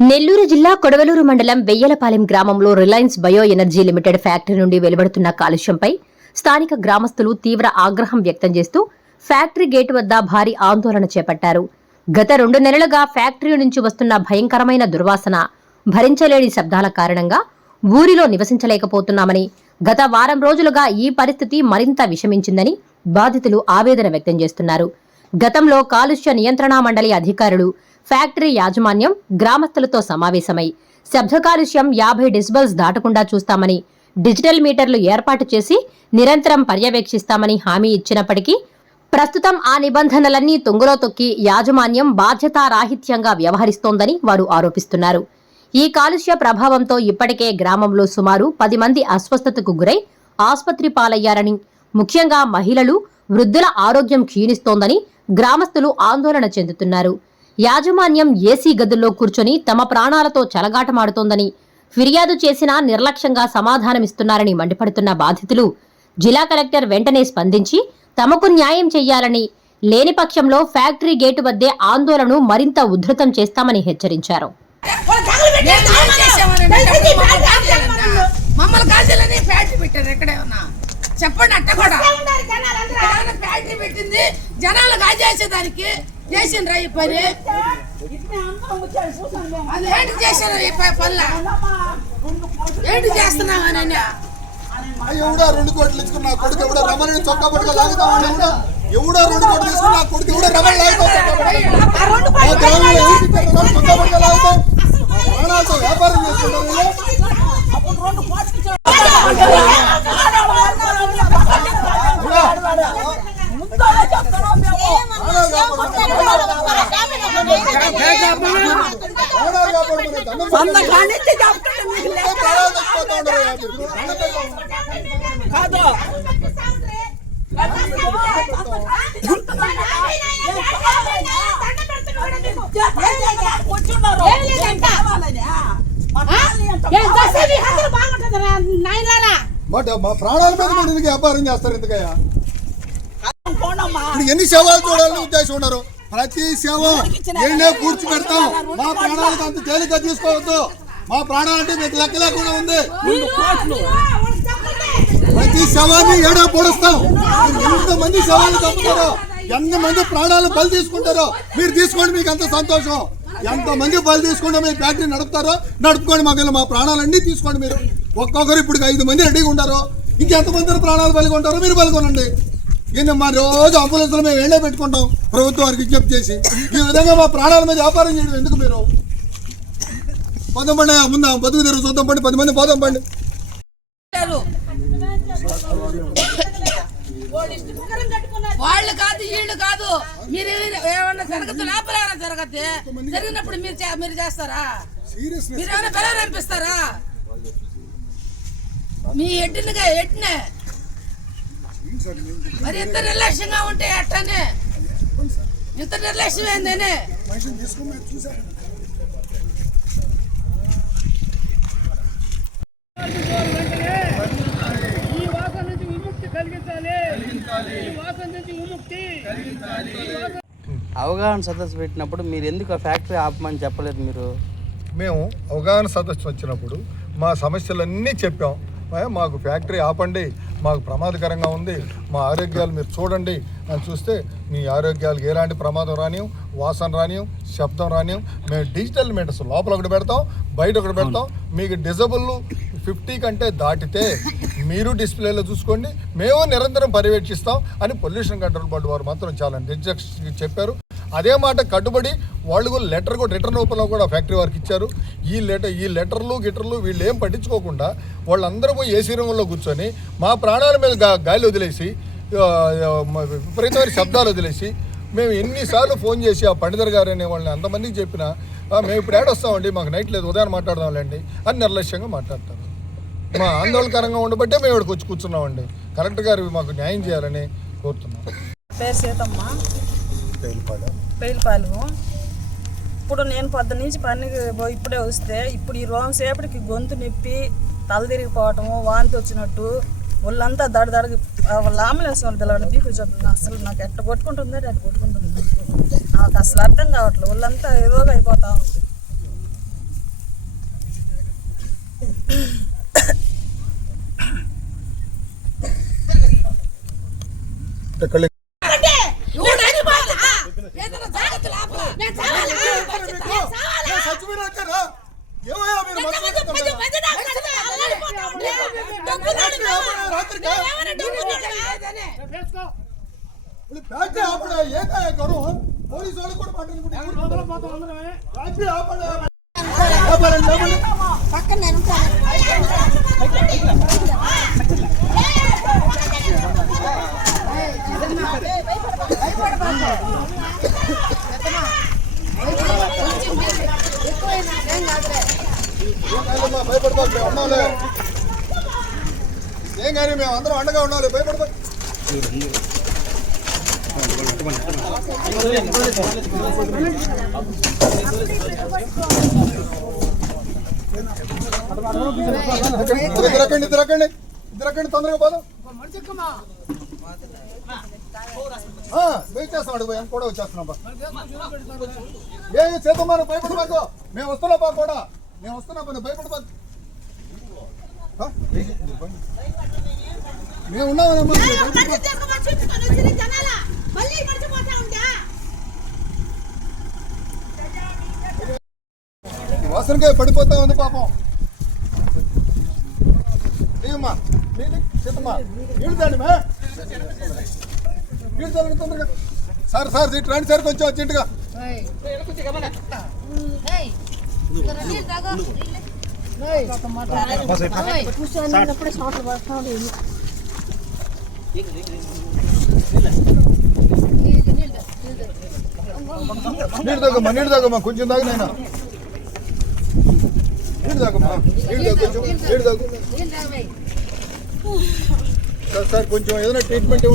నెల్లూరు జిల్లా కొడవలూరు మండలం వెయ్యలపాలెం గ్రామంలో Reliance bio energy limited factory నుండి వెలువడుతున్న కాలుష్యంపై స్థానిక గ్రామస్తులు తీవ్ర ఆగ్రహం వ్యక్తం చేస్తూ ఫ్యాక్టరీ గేటు వద్ద భారీ ఆందోళన చేపట్టారు. గత 2 నెలలుగా ఫ్యాక్టరీ నుంచి వస్తున్న భయంకరమైన దుర్వాసన, భరించలేని శబ్దాల కారణంగా ఊరిలో నివసించలేకపోతున్నామని, గత వారం రోజులుగా ఈ పరిస్థితి మరింత విషమించిందని బాధితులు ఆవేదన వ్యక్తం చేస్తున్నారు. గతంలో కాలుష్య నియంత్రణా మండలి అధికారులు, ఫ్యాక్టరీ యాజమాన్యం గ్రామస్తులతో సమావేశమై శబ్ద కాలుష్యం 50 డెసిబెల్స్ దాటకుండా చూస్తామని, డిజిటల్ మీటర్లు ఏర్పాటు చేసి నిరంతరం పర్యవేక్షిస్తామని హామీ ఇచ్చినప్పటికీ ప్రస్తుతం ఆ నిబంధనలన్నీ తుంగలో తొక్కి యాజమాన్యం బాధ్యతారాహిత్యంగా వ్యవహరిస్తోందని వారు ఆరోపిస్తున్నారు. ఈ కాలుష్య ప్రభావంతో ఇప్పటికే గ్రామంలో సుమారు 10 మంది అస్వస్థతకు గురై ఆస్పత్రి పాలయ్యారని, ముఖ్యంగా మహిళలు, వృద్ధుల ఆరోగ్యం క్షీణిస్తోందని గ్రామస్తులు ఆందోళన చెందుతున్నారు. యాజమాన్యం ఏసీ గదుల్లో కూర్చొని తమ ప్రాణాలతో చెలగాటమాడుతోందని, ఫిర్యాదు చేసినా నిర్లక్ష్యంగా సమాధానమిస్తున్నారని మండిపడుతున్న బాధితులు జిల్లా కలెక్టర్ వెంటనే స్పందించి తమకు న్యాయం చెయ్యాలని, లేని పక్షంలో ఫ్యాక్టరీ గేటు వద్దే ఆందోళనను మరింత ఉధృతం చేస్తామని హెచ్చరించారు. చెప్పండి, అట్ట కూడా ఫ్యాక్టరీ పెట్టింది జనాలు కాజేసేదానికి చేసిండ్రా ఈ పని. అదేంటి చేసారు ఈ పనుల, ఏంటి చేస్తున్నామని ఎవడో 2 కోట్లు ఇచ్చుకుని నా కొడుకు ఎవడో రమణని చొక్కా పట్టుగా లాగుతామని, ఎవడో 2 కోట్లు తీసుకుని నా కొడుకు ఎవడో రమణ లాగుతాం వ్యాపారం చేస్తున్నారు. మా ప్రాణాల మీద మీరు ఎందుకు వ్యాపారం చేస్తారు? ఎందుకయ్యా ఇప్పుడు ఎన్ని సేవలు చూడాలని ఉద్దేశం ఉన్నారు? ప్రతి సేవ ఏళ్ళే కూర్చి పెడతాం. మా ప్రాణాలకు అంత తేలిక తీసుకోవద్దు. మా ప్రాణాలంటే మీకు లెక్క లేకుండా ఉంది. ప్రతి శవాన్ని ఏడో పొడుస్తాం. ఎంతమంది శవాలు తప్పుతారో, ఎంతమంది ప్రాణాలు బలి తీసుకుంటారో మీరు తీసుకోండి. మీకు అంత సంతోషం. ఎంతమంది బలి తీసుకుంటే మీరు ఫ్యాక్టరీ నడుపుతారో నడుపుకోండి. మాకు మా ప్రాణాలన్నీ తీసుకోండి. మీరు ఒక్కొక్కరు ఇప్పుడు 5 మంది రెడీగా ఉంటారో, ఇంకెంతమంది ప్రాణాలు బలిగొంటారో మీరు బలిగొనండి. ఈయన మా రోజు అంబులెన్స్లో మేము ఏళ్ళే పెట్టుకుంటాం ప్రభుత్వం వారికి విజ్ఞప్తి చేసి. ఈ విధంగా మా ప్రాణాల మీద వ్యాపారం చేయడం ఎందుకు? మీరు పోదాం పండి, ముందు బతుకు తెరువు చూద్దాం పండి, 10 మంది పోదాం పండి. వాళ్ళు కాదు, వీళ్ళు కాదు. మీరు ఏమన్నా జరగదు, లోపల జరగద్దు. జరిగినప్పుడు మీరు చేస్తారా? మీరు ఏమైనా పిల్లలంపిస్తారా? మీ ఎట్టినే మరి ఇంత నిర్లక్ష్యంగా ఉంటే ఎట్టనే? ఇంత నిర్లక్ష్యం ఏందనే? అవగాహన సదస్సు పెట్టినప్పుడు మీరు ఎందుకు ఆ ఫ్యాక్టరీ ఆపమని చెప్పలేదు? మేము అవగాహన సదస్సు వచ్చినప్పుడు మా సమస్యలన్నీ చెప్పాం. మాకు ఫ్యాక్టరీ ఆపండి, మాకు ప్రమాదకరంగా ఉంది, మా ఆరోగ్యాలు మీరు చూడండి అని చూస్తే మీ ఆరోగ్యాలకు ఎలాంటి ప్రమాదం రానియం, వాసన రానియం, శబ్దం రానియం. మేము డిజిటల్ మీటర్స్ లోపల ఒకటి పెడతాం, బయట ఒకటి పెడతాం. మీకు డిజబుల్ 50 కంటే దాటితే మీరు డిస్ప్లేలో చూసుకోండి, మేము నిరంతరం పర్యవేక్షిస్తాం అని పొల్యూషన్ కంట్రోల్ బోర్డు వారు మాత్రం చాలా నిర్జక్ష చెప్పారు. అదే మాట కట్టుబడి వాళ్ళు లెటర్ కూడా రిటర్న్ రూపంలో కూడా ఫ్యాక్టరీ వారికి ఇచ్చారు. ఈ లెటర్లు వీళ్ళు ఏం పట్టించుకోకుండా వాళ్ళందరూ పోయి ఏసీ రూమ్లో కూర్చొని మా ప్రాణాల మీద గాలి వదిలేసి, విపరీతమైన శబ్దాలు వదిలేసి, మేము ఎన్నిసార్లు ఫోన్ చేసి ఆ పండితర్ గారు అనే వాళ్ళని అంతమందికి చెప్పినా మేము ఇప్పుడు ఏడొస్తామండి, మాకు నైట్ లేదు, ఉదయం మాట్లాడదాంలేండి అని నిర్లక్ష్యంగా మాట్లాడతారు. మా ఆందోళనకరంగా ఉండబట్టే మేము ఇక్కడికి వచ్చి కూర్చున్నామండి. కలెక్టర్ గారు మాకు న్యాయం చేయాలని కోరుతున్నాం. పేరు సీతమ్మ, పేలిపాలెము. ఇప్పుడు నేను పొద్దున్న నుంచి పనికి ఇప్పుడే వస్తే ఇప్పుడు ఈ రోంసేపటికి గొంతు నొప్పి, తల తిరిగిపోవటము, వాంతి వచ్చినట్టు, ఒళ్ళంతా దడదడకి అంబులెన్స్ వాళ్ళు పిలవండి, బీపీ చూపుతుంది. అసలు నాకు ఎట్ట కొట్టుకుంటుందో అట్ట కొట్టుకుంటుంది. నాకు అసలు అర్థం కావట్లేదు. ఒళ్ళంతా ఏదోగా అయిపోతా ఉంది. ఇక్కడ భయపడబాకు, ఉండాలి ఏం కానీ మేము అందరం అండగా ఉండాలి, భయపడబాకు. ఇద్దరకండి తొందరగా పోదాం. వెయిట్ చేస్తాం, అడుగు కూడా వచ్చేస్తున్నాం. ఏ చేద్దాం, మనం భయపడబాకు, మేము వస్తున్నాం బా కూడా, మేము వస్తున్నాం, భయపడబాకు. మేము ఉన్నామమ్మా, వాసనకే పడిపోతా ఉంది పాపం. ఏమ్మా చేతమ్మా, నీళ్ళు తండి మా, నీళ్ళు తండి తొందరగా. సార్ సార్ ఇటు రండి సార్, కొంచెం అర్జెంటుగా. నీళ్ళు తాగమ్మా, కొంచెం తాగినైనా నీళ్ళు తాగమ్మా, నీళ్ళు తాగు సార్. కొంచెం ఏదైనా ట్రీట్మెంట్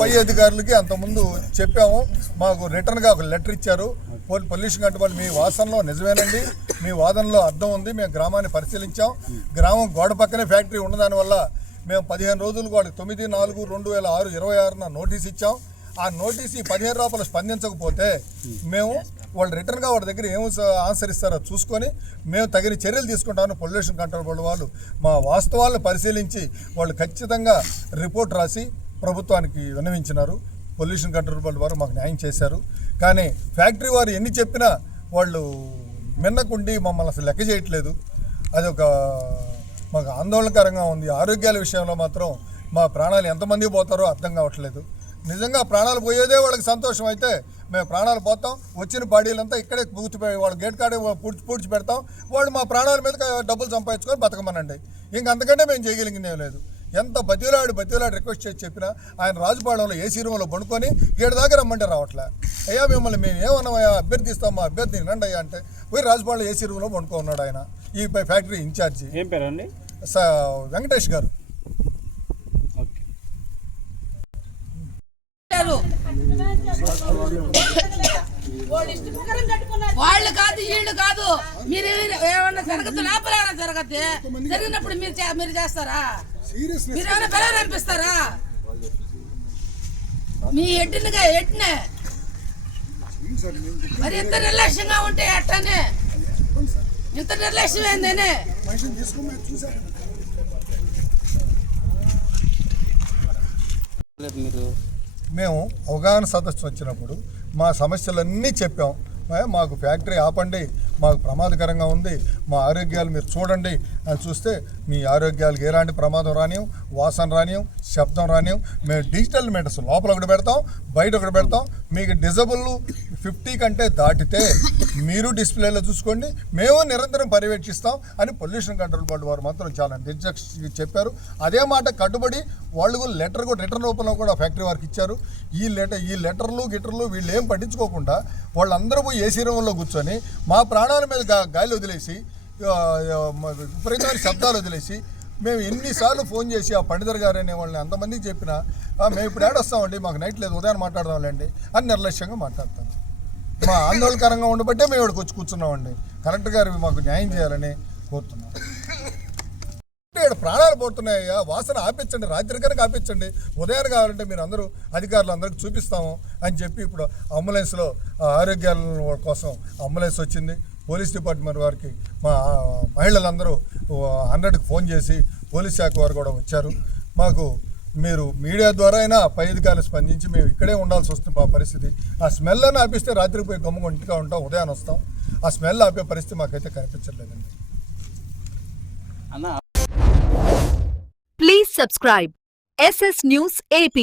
పై అధికారులకి అంతకుముందు చెప్పాము, మాకు రిటర్న్గా ఒక లెటర్ ఇచ్చారు. పొల్యూషన్ కంట్రోల్ మీ వాసనలో నిజమేనండి, మీ వాదనలో అర్థం ఉంది, మేము గ్రామాన్ని పరిశీలించాం. గ్రామం గోడ పక్కనే ఫ్యాక్టరీ ఉన్నదానివల్ల మేము 15 రోజులు వాళ్ళకి 9/4/2026 నోటీస్ ఇచ్చాం. ఆ నోటీస్ ఈ 15 రూపాయలు స్పందించకపోతే మేము వాళ్ళు రిటర్న్గా వాళ్ళ దగ్గర ఏం ఆన్సర్ ఇస్తారో చూసుకొని మేము తగిన చర్యలు తీసుకుంటామని పొల్యూషన్ కంట్రోల్ బోర్డు వాళ్ళు మా వాస్తవాలను పరిశీలించి వాళ్ళు ఖచ్చితంగా రిపోర్ట్ రాసి ప్రభుత్వానికి విన్నవించినారు. పొల్యూషన్ కంట్రోల్ బోర్డు వారు మాకు న్యాయం చేశారు. కానీ ఫ్యాక్టరీ వారు ఎన్ని చెప్పినా వాళ్ళు మిన్నకుండి మమ్మల్ని అసలు లెక్క చేయట్లేదు. అదొక మాకు ఆందోళనకరంగా ఉంది. ఆరోగ్యాల విషయంలో మాత్రం మా ప్రాణాలు ఎంతమంది పోతారో అర్థం కావట్లేదు. నిజంగా ప్రాణాలు పోయేదే వాళ్ళకి సంతోషం అయితే మేము ప్రాణాలు పోతాం, వచ్చిన బాడీలంతా ఇక్కడే పూడ్చిపోయి వాళ్ళ గేట్ కాడే పూడ్చి పెడతాం. వాళ్ళు మా ప్రాణాల మీద డబ్బులు సంపాదించుకొని బతకమనండి. ఇంకంతకంటే మేము చేయగలిగిందేం లేదు. ఎంత బతిలాడి రిక్వెస్ట్ చేసి చెప్పినా ఆయన రాజుపాలెంలో ఏసీ రూమ్లో పండుకొని 7 దాకా రమ్మంటే రావట్లే. అయ్యా మిమ్మల్ని మేము ఏమన్నామయ్యా, అభ్యర్థిస్తాం, మా అభ్యర్థిని రండి అయ్యా అంటే పోయి రాజుపాలెంలో ఏసీ రూమ్లో పండుకున్నాడు ఆయన, ఈ ఫ్యాక్టరీ ఇన్ఛార్జి. ఏం పేరండి? వెంకటేష్ గారు. వాళ్ళు కాదు వీళ్ళు కాదు, మీరు ఏమన్నా జరగదు, లోపల జరగద్ది, జరిగినప్పుడు మీరు చేస్తారా? మీరు ఏమైనా పిల్లలు అనిపిస్తారా? మీ ఎట్టినే మరి ఇంత నిర్లక్ష్యంగా ఉంటే ఎట్టనే, ఇంత నిర్లక్ష్యం ఏందనే. మేము అవగాహన సదస్సు వచ్చినప్పుడు మా సమస్యలన్నీ చెప్పాం. మాకు ఫ్యాక్టరీ ఆపండి, మాకు ప్రమాదకరంగా ఉంది, మా ఆరోగ్యాలు మీరు చూడండి అని చూస్తే మీ ఆరోగ్యాలకు ఎలాంటి ప్రమాదం రానియం, వాసన రానియం, శబ్దం రానియం. మేము డిజిటల్ మీటర్స్ లోపల ఒకటి పెడతాం, బయట ఒకటి పెడతాం. మీకు డిజబుల్ 50 కంటే దాటితే మీరు డిస్ప్లేలో చూసుకోండి, మేము నిరంతరం పర్యవేక్షిస్తాం అని పొల్యూషన్ కంట్రోల్ బోర్డు వారు మాత్రం చాలా నిర్జక్ష చెప్పారు. అదే మాట కట్టుబడి వాళ్ళు లెటర్ కూడా రిటర్న్ రూపంలో కూడా ఫ్యాక్టరీ వారికి ఇచ్చారు. ఈ లెటర్లు గిటర్లు వీళ్ళు ఏం పట్టించుకోకుండా వాళ్ళందరూ పోయి ఏసీ రూమ్లో కూర్చొని మా ప్రాణాల మీద గాలి వదిలేసి, విపరీతమైన శబ్దాలు వదిలేసి, మేము ఎన్నిసార్లు ఫోన్ చేసి ఆ పండితర్ గారు అనే వాళ్ళని అంతమందికి చెప్పినా మేము ఇప్పుడు ఏడొస్తామండి, మాకు నైట్ లేదు, ఉదయం మాట్లాడదాంలేండి అని నిర్లక్ష్యంగా మాట్లాడతారు. మా ఆందోళనకరంగా ఉండబట్టే మేము ఇక్కడికి వచ్చి కూర్చున్నామండి. కలెక్టర్ గారు మాకు న్యాయం చేయాలని కోరుతున్నాం. ఇక్కడ ప్రాణాలు పోతున్నాయ్యా, వాసన ఆపించండి, రాత్రి కనుక ఆపించండి, ఉదయాన్ని కావాలంటే మీరు అందరూ అధికారులు అందరికి చూపిస్తాము అని చెప్పి ఇప్పుడు అంబులెన్స్లో ఆరోగ్యాల కోసం అంబులెన్స్ వచ్చింది. పోలీస్ డిపార్ట్మెంట్ వారికి మా మహిళలందరూ 100కి ఫోన్ చేసి పోలీస్ శాఖ వారు కూడా వచ్చారు. మాకు మీరు మీడియా ద్వారా అయినా పై అధికారులు స్పందించి మేము ఇక్కడే ఉండాల్సి వస్తుంది మా పరిస్థితి. ఆ స్మెల్ అని ఆపిస్తే రాత్రికి పోయి గమ్ముగా ఇంటిగా ఉంటాం, ఉదయాన్ని వస్తాం. ఆ స్మెల్ ఆపే పరిస్థితి మాకైతే కనిపించట్లేదండి. అన్న Please subscribe SS News AP.